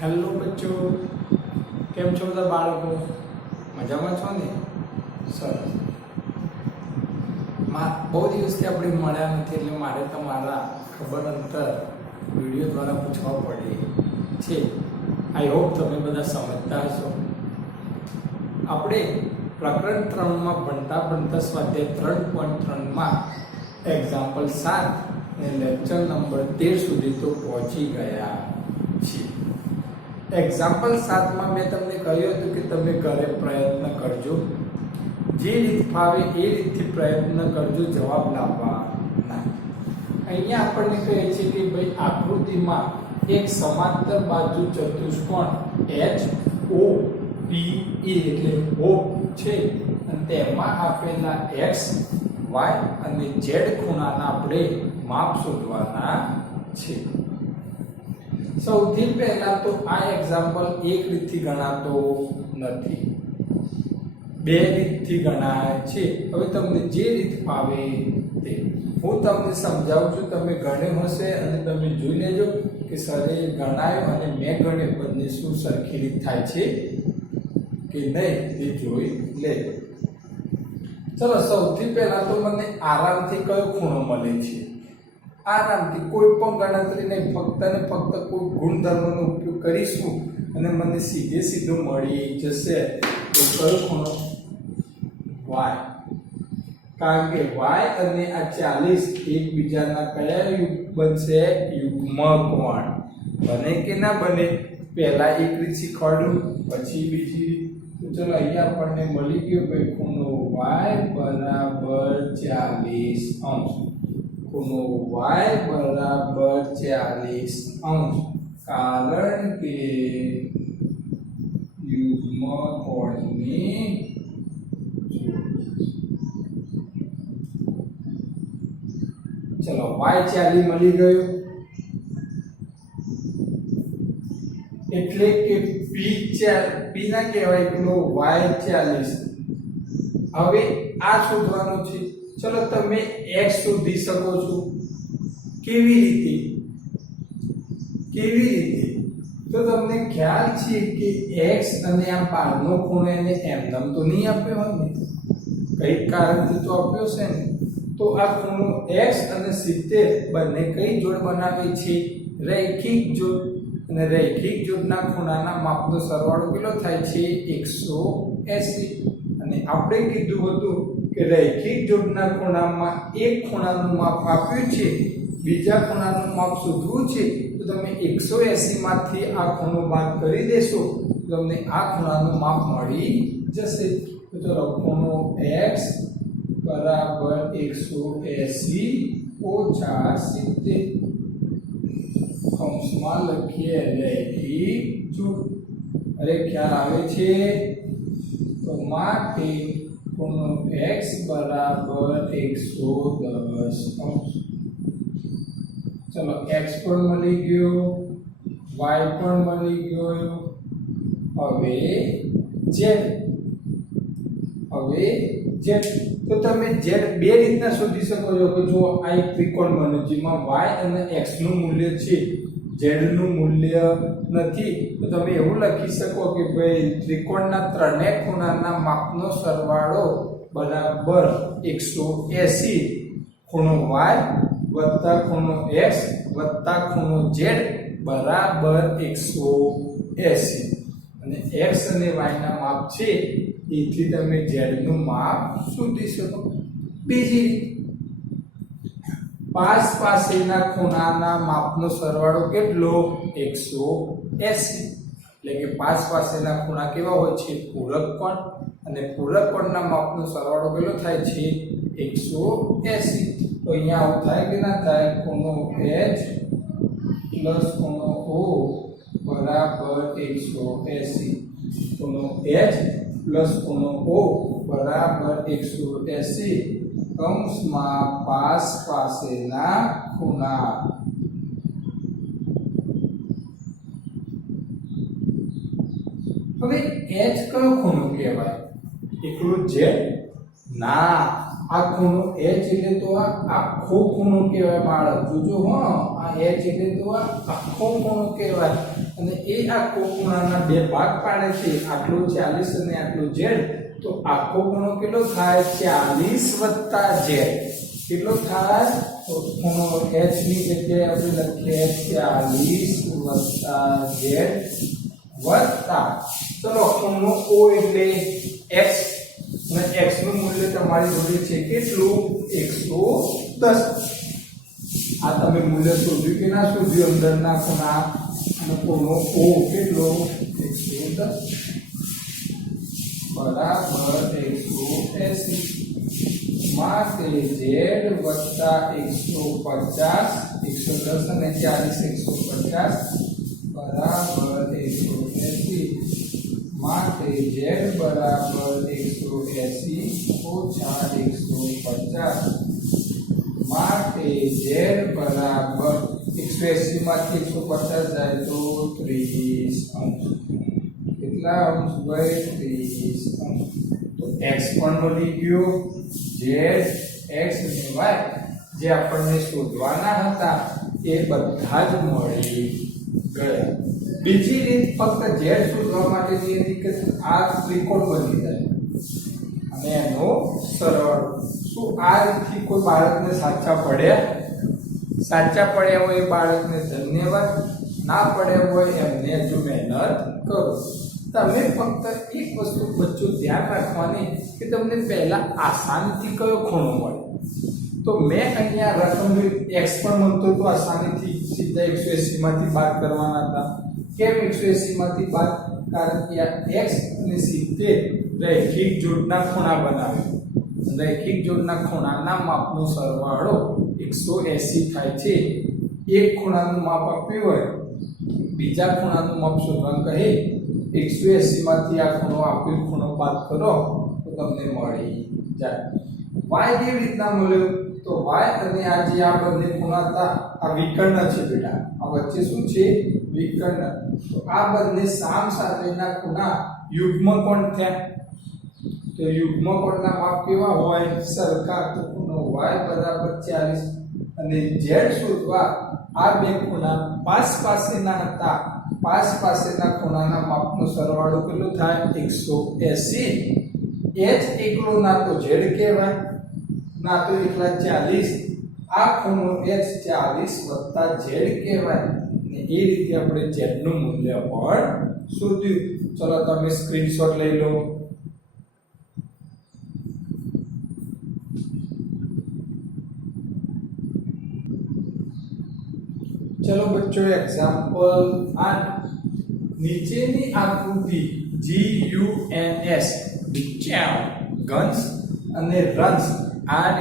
Hello બચ્ચો, કેમ છો બધા બાળકો? મજામાં છો ને? સરસ. બહુ દિવસથી આપણે મળ્યા નથી એટલે મારે તમારા ખબર અંતર વિડીયો દ્વારા પૂછવા પડે છે. આઈ હોપ તમે બધા સમજતા હશો. આપણે પ્રકરણ 3માં ભણતા સ્વાધ્યાય 3.3માં એક્ઝામ્પલ 7 અને લેક્ચર નંબર 13 સુધી તો પહોંચી ગયા છીએ. એક્ઝામ્પલ 7માં મેં તમને કહ્યું હતું કે તમે ઘરે પ્રયત્ન કરજો, જે રીત ફાવે એ રીતથી પ્રયત્ન કરજો, જવાબ લાવવાના. અહીંયા આપણને કહે છે કે ભાઈ આકૃતિમાં એક સમાંતર બાજુ ચતુષ્કોણ HOPE એટલે હોપ છે અને તેમાં આપેલા x, y અને z ખૂણાના આપણે માપ શોધવાના છે. સૌથી પહેલા તો આ એક્ઝામ્પલ એક રીતથી ગણાતો નથી, બે રીતથી ગણાય છે. હવે તમને જે રીત ફાવે તે હું તમને સમજાવું છું. તમે ગણ્યું હશે અને તમે જોઈ લેજો કે સરે ગણાયો અને મેં ગણ્યું બંને શું સરખી રીત થાય છે કે નહીં તે જોઈ લેજો. ચલો, સૌથી પહેલા તો મને આરામથી કયો ખૂણો મળે છે? આરામથી કોઈ પણ ગણતરી નહીં, ફક્ત ને ફક્ત કોઈ ગુણધર્મનો ઉપયોગ કરીશું અને મને સીધો મળી જશે. તો કયો ખૂણો? y. કારણ કે y અને આ 40 એકબીજાના કયા બનશે? યુગ્મ કોણ. બને કે ના બને? પહેલા એક રીત શીખવાડું પછી બીજી રીત. તો ચલો, અહીંયા આપણને મળી ગયો ભાઈ ખૂણો y બરાબર 40°. ખૂણો y બરાબર 40°, કારણ કે યુગ્મ કોણની ચલો y 40 મળી ગયો એટલે કે p ના કહેવાય પેલો y 40. હવે આ શોધવાનું છે. ચલો, તમે x શોધી શકો છો. કેવી રીતે? તો તમને ખ્યાલ છે કે x અને આ પારનો ખૂણો એને એમનેમ તો નહીં આપ્યો હોય ને, કઈ કારણથી તો આપ્યો છે ને. તો આ ખૂણો x અને 70 બંને કઈ જોડ બનાવે છે? રૈખિક જોડ. અને રૈખિક જોડના ખૂણાના માપનો સરવાળો કેટલો થાય છે? 180. અને આપણે કીધું હતું કે રૈખિક જોડના ખૂણામાં એક ખૂણાનું માપ આપ્યું છે, બીજા ખૂણાનું માપ શોધવું છે. તો તમે 180 માંથી આ ખૂણો બાદ કરી દેશો તો તમને આ ખૂણાનું માપ મળી જશે. તો ચલો, ખૂણો x બરાબર 180 ઓછા 70 કૌંસમાં લખીએ રૈખિક જોડ. અરે ખ્યાલ આવે છે? તો માટે ખૂણો x બરાબર 110°. ચલો, x પણ મળી ગયો, y પણ મળી ગયો. હવે z. તો તમે z બે રીતના શોધી શકો છો કે જો આ એક ત્રિકોણ બન્યો જેમાં y અને x નું મૂલ્ય છે, z નું મૂલ્ય નથી. તો તમે એવું લખી શકો કે ભાઈ ત્રિકોણના ત્રણેય ખૂણાના માપનો સરવાળો બરાબર 180. ખૂણો y વત્તા ખૂણો x વત્તા ખૂણો z બરાબર 180. અને x અને y ના માપ છે એથી તમે z નું માપ શોધી શકો. બીજી રીત, પાસેના ખૂણાના માપનો સરવાળો કેટલો? 180. એટલે કે પાસેના ખૂણા કેવા હોય છે? પૂરક કોણ. અને પૂરક કોણના માપનો સરવાળો કેટલો થાય છે? 180. તો અહીંયા આવું થાય કે ના થાય? ખૂણો h પ્લસ ખૂણો o બરાબર 180. ખૂણો h પ્લસ ખૂણો o બરાબર 180 કૌંસમાં પાસેના ખૂણા. હવે h કયો ખૂણો કહેવાય? એકલો z? ના, આ ખૂણો h એટલે તો આ આખો ખૂણો કહેવાય બાળક. જોજો, હા, આ h એટલે તો આ આખો ખૂણો કહેવાય અને એ આખો ખૂણાના બે ભાગ પાડે છે આટલો 40 અને આટલો z તો આખો ખૂણો કેટલો થાય 40 + z કેટલો થાય તો ખૂણો h ની જગ્યાએ આપણે લખીએ 40 + z વત્તા ચલો ખૂણો o એટલે x અને x નું મૂલ્ય તમારી જોડે છે કેટલું 110 આ તમે મૂલ્ય શોધ્યું કે ના શોધ્યું અંદરના ખૂણા અને ખૂણો o કેટલો 110 બરાબર 180 માટે z વત્તા 150 110 અને 40 150 બરાબર 180 માટે z બરાબર 180 ઓછા 150 માટે z બરાબર 180 માંથી 150 જાય તો 30 અંશ કેટલા અંશ ભાઈ 30 અંશ તો x પણ મળી ગયો z x અને y જે આપણને શોધવાના હતા એ બધા જ મળી ગયા બીજી રીત ફક્ત z શોધવા માટેની હતી કે આ ત્રિકોણ બની જાય અને એનો સરળ શું આ રીતથી કોઈ બાળકને સાચા પડ્યા હોય એ બાળકને ધન્યવાદ ના પડ્યા હોય એમને જો મહેનત કરો તમે ફક્ત એક વસ્તુ બચ્ચો ધ્યાન રાખવાની કે તમને પહેલા આસાનીથી કયો ખૂણો મળે તો મેં અહીંયા રકમ x પણ મળતો તો આસાનીથી સીધા 180 માંથી બાદ કરવાના હતા કેમ 180 માંથી બાદ કારણ કે આ x અને 70 રૈખિક જોડના ખૂણા બનાવે રૈખિક જોડના ખૂણાના માપનો સરવાળો 180 થાય છે એક ખૂણાનું માપ આપ્યું હોય બીજા ખૂણાનું માપ શોધવાનું કહે 180 માંથી આ ખૂણો આપેલ ખૂણો બાદ કરો તો તમને મળી જાય y કેવી રીતના મળ્યો તો y અને આ જે આ બંને ખૂણા હતા આ વિકર્ણ છે બેટા આ વચ્ચે શું છે વિકર્ણ તો આ બંને સામ સાથેના ખૂણા યુગ્મ કોણ થયા તો યુગ્મ કોણના માપ કેવા હોય સરખા તો ખૂણો y બરાબર 40 અને z શોધવા આ બે ખૂણા પાસેના હતા પાસેના ખૂણાના માપનો સરવાળો કેટલો થાય 180 h એકલો ના તો z કહેવાય ના તો એકલા 40 આ ખૂણો h 40 + z કહેવાય ને એ રીતે આપણે z નું મૂલ્ય પણ શોધ્યું ચલો તમે સ્ક્રીનશોટ લઈ લો चलो बच्चों एग्जांपल आठ नीचेनी आकृति GUNS गन्स અને રન્સ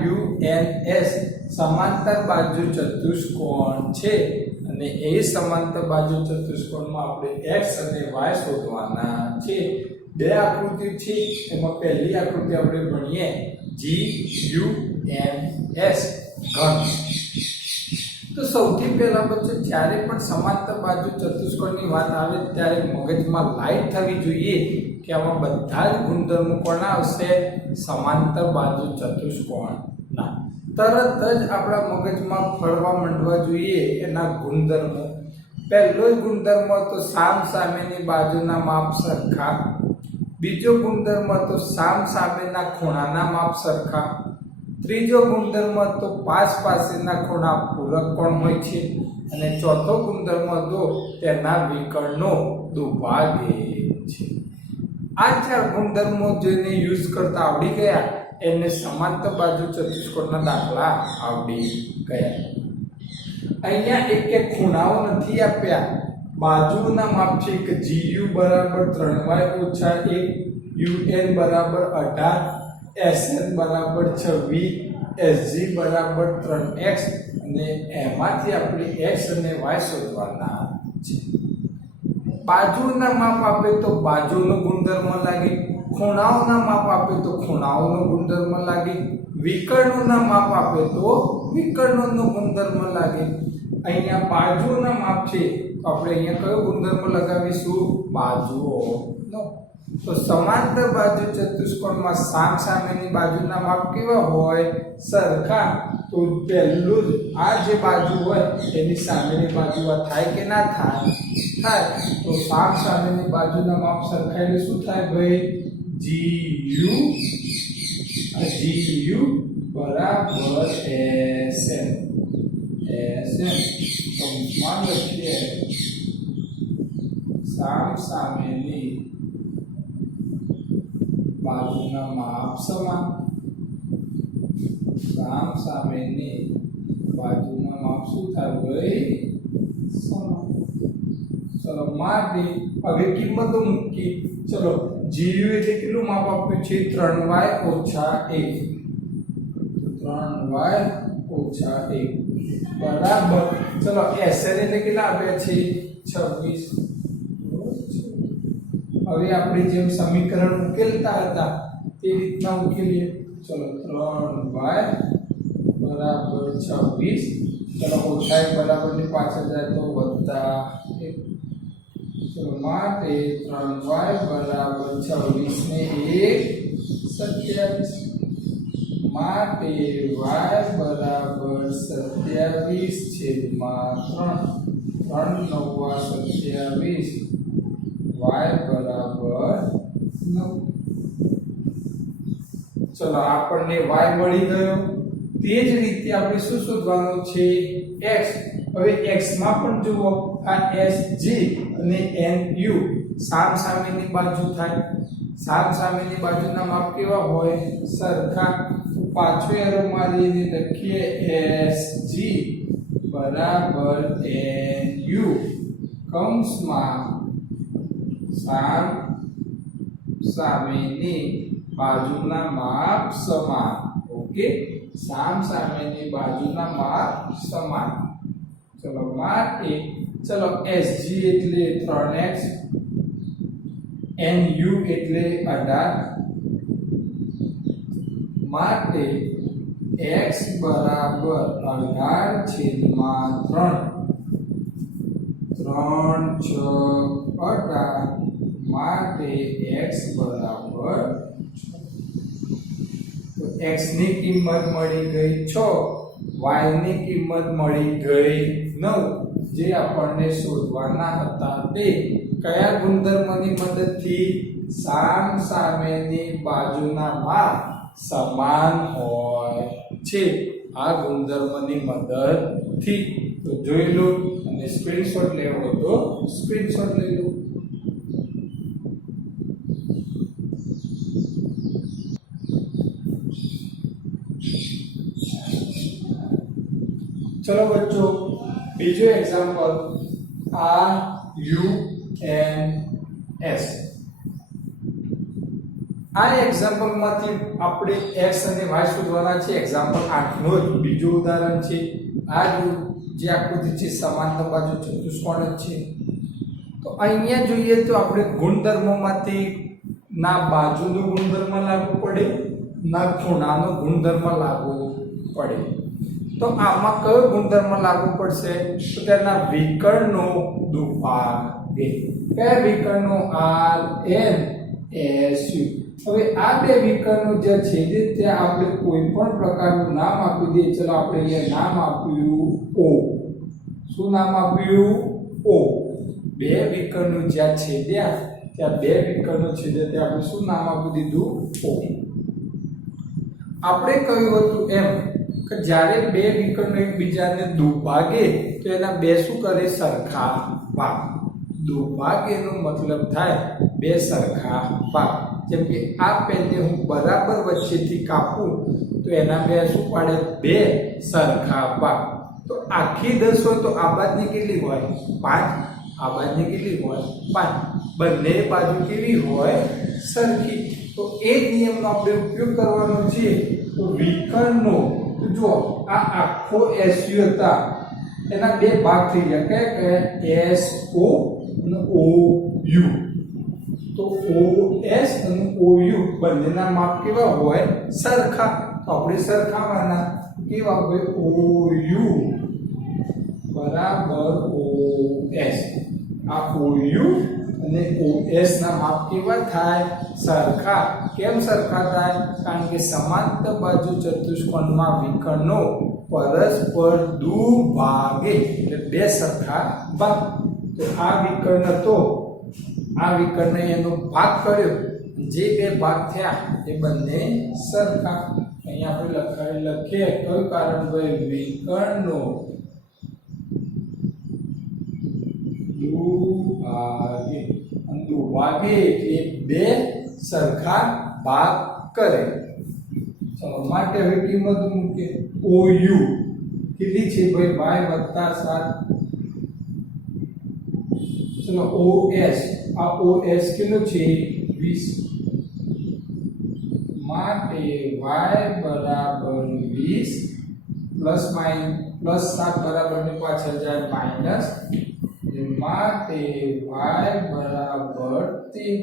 RUNS સમાંતર બાજુ ચતુષ્કોણ છે અને એ સમાંતર બાજુ ચતુષ્કોણમાં આપણે x અને y શોધવાના છે બે આકૃતિ છે એમાં પહેલી આકૃતિ આપણે ભણીએ GUNS ગન્સ તો સૌથી પહેલા બચ્ચો જ્યારે પણ સમાંતર બાજુ ચતુષ્કોણની વાત આવે ત્યારે મગજમાં લાઈટ થવી જોઈએ કે આમાં બધા જ ગુણધર્મો કોણ આવશે સમાંતર બાજુ ચતુષ્કોણના તરત જ આપણા મગજમાં ફરવા માંડવા જોઈએ એના ગુણધર્મો પહેલો જ ગુણધર્મ તો સામેની બાજુના માપ સરખા બીજો ગુણધર્મ તો સામેના ખૂણાના માપ સરખા ત્રીજો ગુણધર્મ તો પાસેના ખૂણા પૂરક કોણ હોય છે અને ચોથો ગુણધર્મ તો તેના વિકર્ણો દુભાગે છે આ ચાર ગુણધર્મો જેને યુઝ કરતા આવડી ગયા એને સમાંતર બાજુ ચતુષ્કોણના દાખલા આવડી ગયા અહીંયા એક ખૂણાઓ નથી આપ્યા બાજુના માપ છે કે GU બરાબર 3y - 1 UN બરાબર 18 SN બરાબર 26 SG બરાબર 3x અને એમાંથી આપણે x અને y શોધવાના છે બાજુના માપ આપે તો બાજુનો ગુણધર્મ લાગે ખૂણાઓના માપ આપે તો ખૂણાઓનો ગુણધર્મ લાગે વિકર્ણોના માપ આપે તો વિકર્ણોનો ગુણધર્મ લાગે અહીંયા બાજુના માપ છે તો આપણે અહીંયા કયો ગુણધર્મ લગાવીશું બાજુઓનો તો સમાંતર બાજુ ચતુષ્કોણમાં સામસામેની બાજુના માપ કેવા હોય? સરખા. તો પહેલું જ આ જે બાજુ હોય એની સામેની બાજુ થાય કે ના થાય? થાય. તો સામસામેની બાજુના માપ સરખા એટલે શું થાય ભાઈ? GU બરાબર SN. SN કૌંસમાં લખીએ સામસામેની બાજુના માપ સમાન. સામસામેની બાજુના માપ શું થાય ભાઈ? સમાન. ચલો માટે હવે કિંમતો મૂકી. ચલો GU એટલે કેટલું માપ આપ્યું છે? 3y - 1. 3y - 1 બરાબર. ચલો SN એટલે કેટલા આપ્યા છે? 26. હવે આપણે જેમ સમીકરણ ઉકેલતા હતા તે રીતના ઉકેલીએ. ચલો 3y બરાબર 26. ચલો ઓછા 1 બરાબર ની પાછળ જાય તો વત્તા 1. ચલો માટે 3y બરાબર 26 ને 1 27. માટે y બરાબર 27/3. 3 × 9 = 27. y બરાબર 9. ચલો આપણને y મળી ગયો. તે જ રીતે આપણે શું શોધવાનું છે? x. હવે x માં પણ જુઓ આ SG અને NU સામસામેની બાજુ થાય. સામસામેની બાજુના માપ કેવા હોય? સરખા. પાછો એરો મારીને લખીએ SG બરાબર NU કૌંસમાં સામસામેની બાજુના માપ સમાન. ઓકે, સામસામેની બાજુના માપ સમાન. ચલો માટે ચલો SG એટલે 3x, NU એટલે 18. માટે x બરાબર 18/3. 3 × 6 = 18. માટે x બરાબર 6. તો x ની કિંમત મળી ગઈ 6, y ની કિંમત મળી ગઈ 9. જે આપણને શોધવાના હતા તે કયા ગુણધર્મની મદદથી? સામસામેની બાજુના માપ સમાન હોય છે. આ ગુણધર્મની મદદથી. તો જોઈ લો અને સ્ક્રીનશોટ લેવો હોય તો સ્ક્રીનશોટ લઈ લો. ચલો બચ્ચો, બીજો એક્ઝામ્પલ RUNS. આ એક્ઝામ્પલ માંથી આપણે x અને y શોધવાના છે. એક્ઝામ્પલ 8 નો બીજો ઉદાહરણ છે. આ જે આકૃતિ છે સમાંતર બાજુ ચતુષ્કોણ જ છે. તો અહીંયા જોઈએ તો આપણે ગુણધર્મોમાંથી ના બાજુનો ગુણધર્મ લાગુ પડે, ના ખૂણાનો ગુણધર્મ લાગુ પડે. તો આમાં કયો ગુણધર્મ લાગુ પડશે? તો તેના વિકર્ણનો દુભાગે. કયા વિકર્ણનો? RN SU. હવે આ બે વિકર્ણો જે છેદે ત્યાં આપણે કોઈ પણ પ્રકારનું નામ આપી દઈએ. ચલો આપણે અહીંયા નામ આપ્યું O. શું નામ આપ્યું? O. બે વિકર્ણો જ્યાં છેદ્યા ત્યાં બે વિકર્ણો છેદ્યા ત્યાં આપણે શું નામ આપી દીધું? O. આપણે કહ્યું હતું એમ કે જ્યારે બે વિકર્ણો એકબીજાને દુભાગે તો એના બે શું કરે? સરખા ભાગ. દુભાગેનો મતલબ થાય બે સરખા ભાગ. જેમ કે આ પેનને હું બરાબર વચ્ચેથી કાપું તો એના બે શું પાડે? બે સરખા ભાગ. તો આખી 10 હોય તો આ બાજુની કેટલી હોય? 5. આ બાજુની કેટલી હોય? 5. બંને બાજુ કેવી હોય? સરખી. તો એ જ નિયમનો આપણે ઉપયોગ કરવાનો છે. તો વિકર્ણનો જો આ આખો SU હતા એના બે ભાગ થઈ ગયા. કયા? SO અને OU. તો OS અને OU બંનેના માપ કેવા હોય? સરખા. તો આપણે સરખાવાના. કેવા હોય? OU બરાબર OS. આ OU અને અને OS ના માપ કેવા થાય? સરખા. કેમ સરખા થાય? કારણ કે સમાંતર બાજુ ચતુષ્કોણમાં વિકર્ણો પરસ્પર દુભાગે એટલે બે સરખા ભાગ. તો આ વિકર્ણ એનો ભાગ કર્યો, જે બે ભાગ થયા એ બંને સરખા. અહીંયા આપણે લખીએ કયું કારણ? ભાઈ વિકર્ણો દુભાગે એટલે બે સરખા ભાગ કરે. ચલો માટે હવે કિંમત મૂકે. OU કેટલી છે ભાઈ? y + 7. ચલો OS, આ OS કેટલો છે? 20. માટે y = 20 + 7 બરાબર ની પાછળ જાય માઈનસ, માટે y = 3.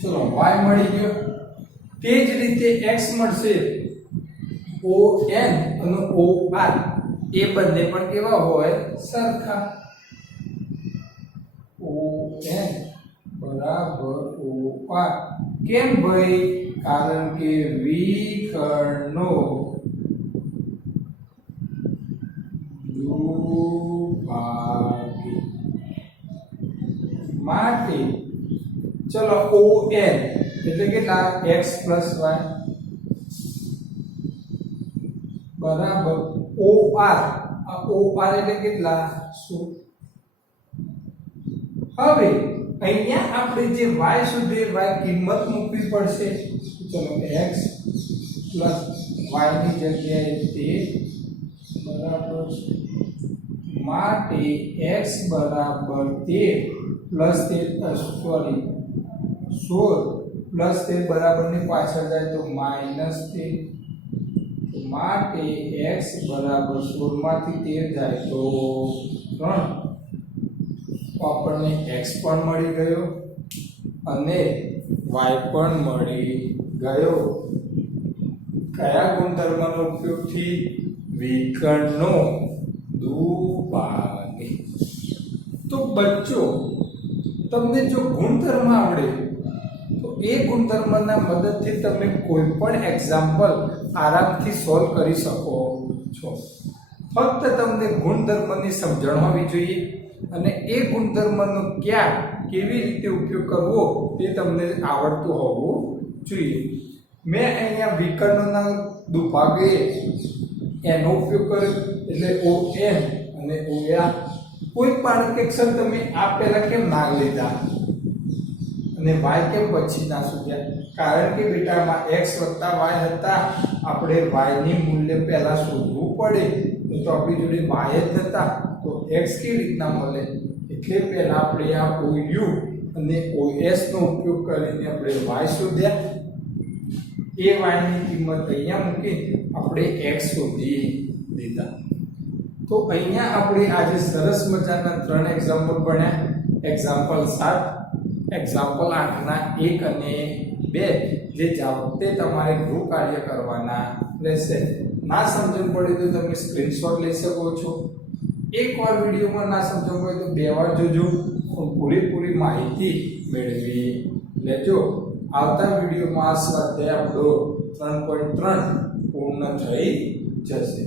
ચલો y મળી ગયો. તે જ રીતે x મળશે. ON અને OR એ બંને પણ કેવા હોય? સરખા. ON = OR. કેમ ભાઈ? કારણ કે વિકર્ણો દુભાગે. માટે ચલો ON એટલે કેટલા? x + y બરાબર OR. આ OR એટલે કેટલા? 16. હવે અહીંયા આપણે જે y સુધી y કિંમત મૂકવી પડશે. ચલો x + y ની જગ્યાએ તે બરાબર છે. માટે x = 13 + 13 બરાબર ની પાછળ જાય તો -13. માટે x = 16 માંથી 13 જાય તો 3. તો આપણને x પણ મળી ગયો અને y પણ મળી ગયો. કયા ગુણધર્મનો ઉપયોગથી? વિકર્ણો દુભાગે. તો બચ્ચો, તમને જો ગુણધર્મ આવડે તો એ ગુણધર્મના મદદથી તમે કોઈ પણ એક્ઝામ્પલ આરામથી સોલ્વ કરી શકો છો. ફક્ત તમને ગુણધર્મની સમજણ હોવી જોઈએ અને એ ગુણધર્મનો કેવી રીતે ઉપયોગ કરવો તે તમને આવડતું હોવું જોઈએ. મેં અહીંયા વિકર્ણોના દુભાગે એનો ઉપયોગ કર્યો એટલે ON અને OR. કોઈ પણ અક્ષર તમે આ પહેલા કેમ ના લીધા અને y કેમ પછી ના શોધ્યા? કારણ કે બેટામાં x + y હતા. આપણે y ની મૂલ્ય પહેલા શોધવું પડે. તો આપણી જોડે y જ હતા તો x કેવી રીતના મળે? એટલે પહેલા આપણે આ OU અને OS નો ઉપયોગ કરીને આપણે y શોધ્યા. એ y ની કિંમત અહીંયા મૂકી આપણે x શોધી લીધા. તો અહીંયા આપણે આજે સરસ મજાના 3 એક્ઝામ્પલ ભણ્યા. એક્ઝામ્પલ 7, એક્ઝામ્પલ 8 ના 1 અને 2 જે જાતે તમારે ગૃહ કાર્ય કરવાના રહેશે. ના સમજણ પડે તો તમે સ્ક્રીનશોટ લઈ શકો છો. એકવાર વિડીયોમાં ના સમજણ પડે તો 2 વાર જોજો, પૂરેપૂરી માહિતી મેળવી લેજો. આવતા વિડીયોમાં સ્વાધ્યાય આપણો 3.3 પૂર્ણ થઈ જશે.